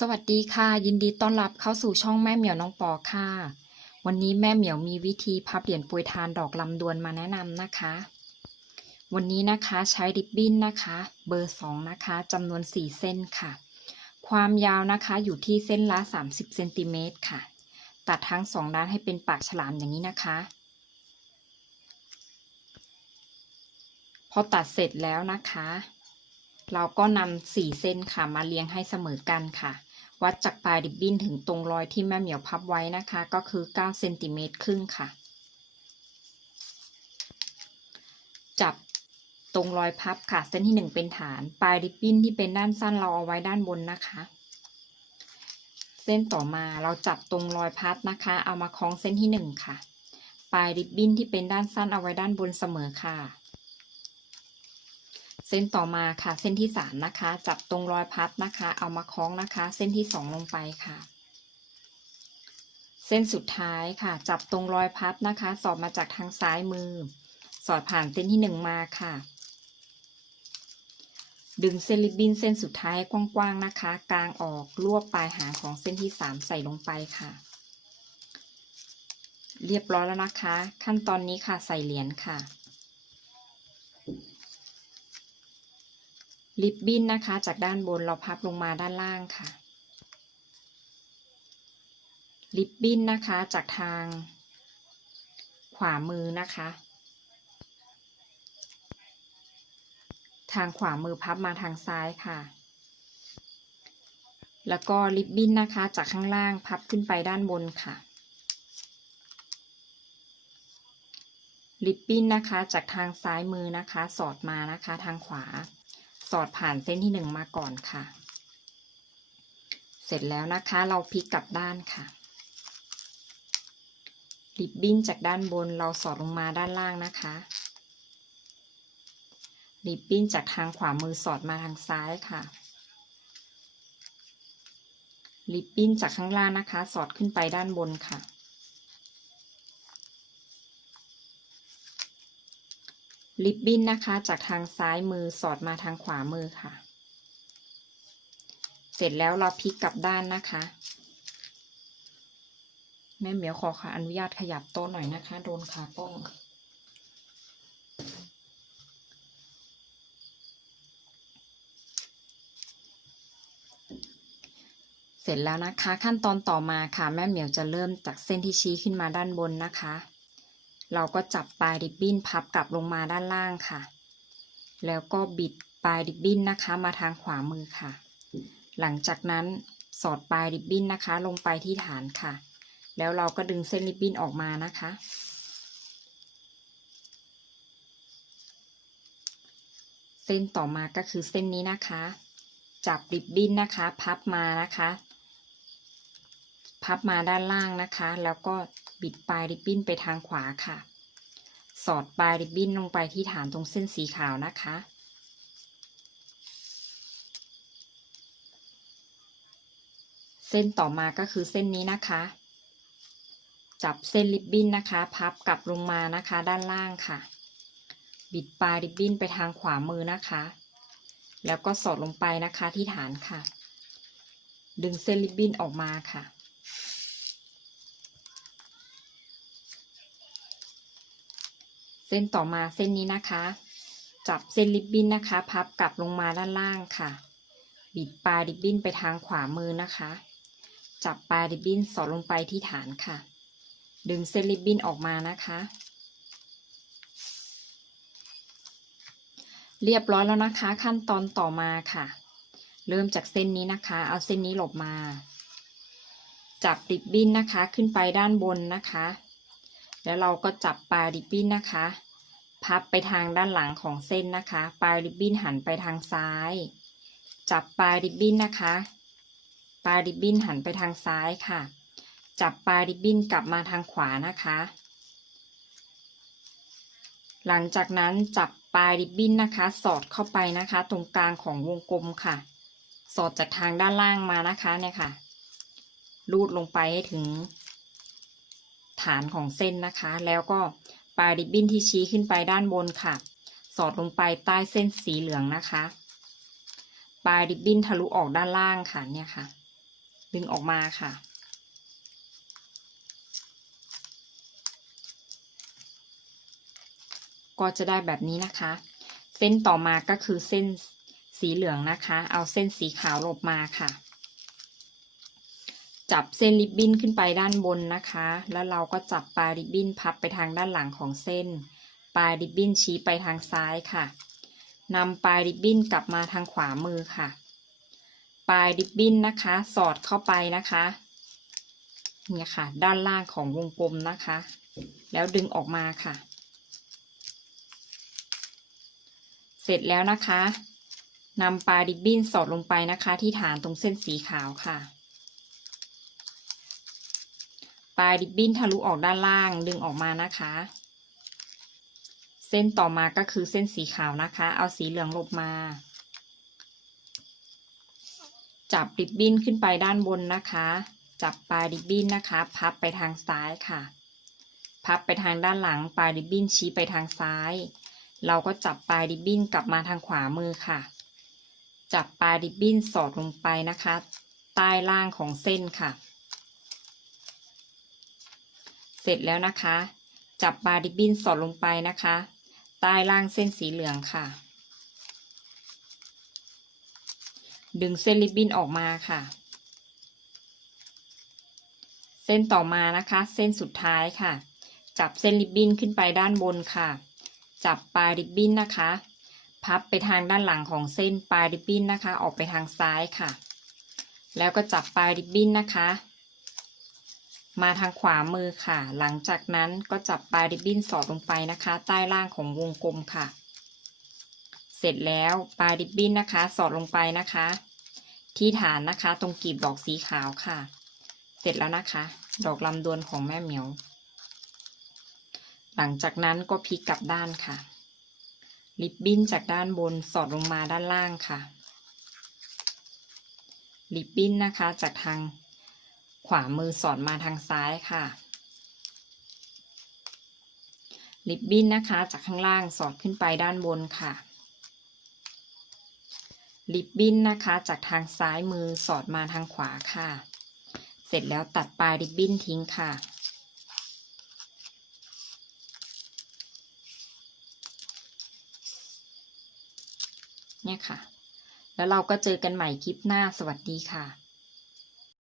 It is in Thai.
สวัสดีค่ะ ยินดีต้อนรับเข้าสู่ช่องแม่เหมียวน้องปอค่ะ วันนี้แม่เหมียวมีวิธีพับเหรียญปรยทานดอกลำดวนมาแนะนำนะคะ วันนี้นะคะใช้ริบบิ้นนะคะ เบอร์สองนะคะจำนวน4เส้นค่ะ ความยาวนะคะอยู่ที่เส้นละ30เซนติเมตรค่ะ ตัดทั้งสองด้านให้เป็นปากฉลามอย่างนี้นะคะ พอตัดเสร็จแล้วนะคะ เราก็นำสี่เส้นค่ะมาเรียงให้เสมอกันค่ะ วัดจากปลายริบบิ้นถึงตรงรอยที่แม่เหมียวพับไว้นะคะ ก็คือ9เซนติเมตรครึ่งค่ะ จับตรงรอยพับค่ะ เส้นที่ 1 เป็นฐาน ปลายริบบิ้นที่เป็นด้านสั้นเราเอาไว้ด้านบนนะคะ เส้นต่อมาเราจับตรงรอยพับนะคะ เอามาคล้องเส้นที่ 1 ค่ะ ปลายริบบิ้นที่เป็นด้านสั้นเอาไว้ด้านบนเสมอค่ะ ส้นต่อมาค่ะ เส้นที่สามนะคะ จับตรงรอยพับนะคะ เอามาคล้องนะคะ เส้นที่สองลงไปค่ะ เส้นสุดท้ายค่ะ จับตรงรอยพับนะคะ สอดมาจากทางซ้ายมือ สอดผ่านเส้นที่หนึ่งมาค่ะ ดึงเส้นริบบิ้นเส้นสุดท้ายกว้างๆนะคะ กลางออกรวบปลายหางของเส้นที่สามใส่ลงไปค่ะ เรียบร้อยแล้วนะคะ ขั้นตอนนี้ค่ะใส่เหรียญค่ะ ริบบิ้นนะคะ จากด้านบนเราพับลงมาด้านล่างค่ะริบบิ้นนะคะจากทาง ขวามือนะคะ ทางขวามือพับมาทางซ้ายค่ะ แล้วก็ริบบิ้นนะคะ จากข้างล่างพับขึ้นไปด้านบนค่ะริบบิ้นนะคะจากทางซ้ายมือนะคะ สอดมานะคะทางขวา อดผ่านเส้นที่หนึ่งมาก่อนค่ะ เสร็จแล้วนะคะเราพลิกกลับด้านค่ะริบบิ้นจากด้านบนเราสอดลงมาด้านล่างนะคะริบบิ้นจากทางขวามือสอดมาทางซ้ายค่ะริบบิ้นจากข้างล่างนะคะ สอดขึ้นไปด้านบนค่ะ ริบบิ้นนะคะจากทางซ้ายมือสอดมาทางขวามือค่ะ เสร็จแล้วเราพลิกกลับด้านนะคะ แม่เหมียวขอค่ะอนุญาตขยับโต๊ะหน่อยนะคะ โดนขากล้องเสร็จแล้วนะคะขั้นตอนต่อมาค่ะ แม่เหมียวจะเริ่มจากเส้นที่ชี้ขึ้นมาด้านบนนะคะ เราก็จับปลายริบบิ้นพับกลับลงมาด้านล่างค่ะ แล้วก็บิดปลายริบบิ้นนะคะ มาทางขวามือค่ะ หลังจากนั้นสอดปลายริบบิ้นนะคะ ลงไปที่ฐานค่ะ แล้วเราก็ดึงเส้นริบบิ้นออกมานะคะ เส้นต่อมาก็คือเส้นนี้นะคะ จับริบบิ้นนะคะ พับมานะคะ พับมาด้านล่างนะคะ แล้วก็บิดปลายริบบิ้นไปทางขวาค่ะ สอดปลายริบบิ้นลงไปที่ฐานตรงเส้นสีขาวนะคะ เส้นต่อมาก็คือเส้นนี้นะคะ จับเส้นริบบิ้นนะคะ พับกลับลงมานะคะด้านล่างค่ะ บิดปลายริบบิ้นไปทางขวามือนะคะ แล้วก็สอดลงไปนะคะที่ฐานค่ะ ดึงเส้นริบบิ้นออกมาค่ะ เส้นต่อมาเส้นนี้นะคะ จับเส้นริบบิ้นนะคะ พับกลับลงมาด้านล่างค่ะ บิดปลายริบบิ้นไปทางขวามือนะคะ จับปลายริบบิ้นสอดลงไปที่ฐานค่ะ ดึงเส้นริบบิ้นออกมานะคะ เรียบร้อยแล้วนะคะ ขั้นตอนต่อมาค่ะ เริ่มจากเส้นนี้นะคะ เอาเส้นนี้หลบมา จับริบบิ้นนะคะขึ้นไปด้านบนนะคะ แล้วเราก็จับปลายริบบิ้นนะคะ พับไปทางด้านหลังของเส้นนะคะ ปลายริบบิ้นหันไปทางซ้าย จับปลายริบบิ้นนะคะ ปลายริบบิ้นหันไปทางซ้ายค่ะ จับปลายริบบิ้นกลับมาทางขวานะคะ หลังจากนั้นจับปลายริบบิ้นนะคะ สอดเข้าไปนะคะ ตรงกลางของวงกลมค่ะ สอดจากทางด้านล่างมานะคะเนี่ยค่ะ ลูดลงไปให้ถึง ฐานของเส้นนะคะ แล้วก็ปลายริบบิ้นที่ชี้ขึ้นไปด้านบนค่ะ สอดลงไปใต้เส้นสีเหลืองนะคะ ปลายริบบิ้นทะลุออกด้านล่างค่ะเนี่ยค่ะ ดึงออกมาค่ะ ก็จะได้แบบนี้นะคะ เส้นต่อมาก็คือเส้นสีเหลืองนะคะ เอาเส้นสีขาวหลบมาค่ะ จับเส้นริบบิ้นขึ้นไปด้านบนนะคะ แล้วเราก็จับปลายริบบิ้นพับไปทางด้านหลังของเส้น ปลายริบบิ้นชี้ไปทางซ้ายค่ะนำปลายริบบิ้นกลับมาทางขวามือค่ะ ปลายริบบิ้นนะคะ สอดเข้าไปนะคะเนี่ยค่ะ ด้านล่างของวงกลมนะคะ แล้วดึงออกมาค่ะ เสร็จแล้วนะคะนำปลายริบบิ้นสอดลงไปนะคะ ที่ฐานตรงเส้นสีขาวค่ะ ปลายริบบิ้นทะลุออกด้านล่างดึงออกมานะคะ เส้นต่อมาก็คือเส้นสีขาวนะคะ เอาสีเหลืองลบมา จับริบบิ้นขึ้นไปด้านบนนะคะ จับปลายริบบิ้นนะคะ พับไปทางซ้ายค่ะ พับไปทางด้านหลังปลายริบบิ้นชี้ไปทางซ้าย เราก็จับปลายริบบิ้นกลับมาทางขวามือค่ะ จับปลายริบบิ้นสอดลงไปนะคะ ใต้ล่างของเส้นค่ะ เสร็จแล้วนะคะ จับปลายริบบินสอดลงไปนะคะ ใต้ล่างเส้นสีเหลืองค่ะ ดึงเส้นริบบิ้นออกมาค่ะ เส้นต่อมานะคะ เส้นสุดท้ายค่ะ จับเส้นริบบิ้นขึ้นไปด้านบนค่ะ จับปลายริบบิ้นนะคะ พับไปทางด้านหลังของเส้นปลายริบบิ้นนะคะ ออกไปทางซ้ายค่ะ แล้วก็จับปลายริบบิ้นนะคะ มาทางขวามือค่ะ หลังจากนั้นก็จับปลายริบบิ้นสอดลงไปนะคะ ใต้ล่างของวงกลมค่ะ เสร็จแล้วปลายริบบิ้นนะคะ สอดลงไปนะคะ ที่ฐานนะคะ ตรงกลีบดอกสีขาวค่ะ เสร็จแล้วนะคะ ดอกลำดวนของแม่เหมียว หลังจากนั้นก็พลิกกลับด้านค่ะ ริบบิ้นจากด้านบนสอดลงมาด้านล่างค่ะ ริบบิ้นนะคะจากทาง ขวามือสอดมาทางซ้ายค่ะริบบิ้นนะคะ จากข้างล่างสอดขึ้นไปด้านบนค่ะริบบิ้นนะคะ จากทางซ้ายมือสอดมาทางขวาค่ะ เสร็จแล้วตัดปลายริบบิ้นทิ้งค่ะเนี่ยค่ะ แล้วเราก็เจอกันใหม่คลิปหน้าสวัสดีค่ะ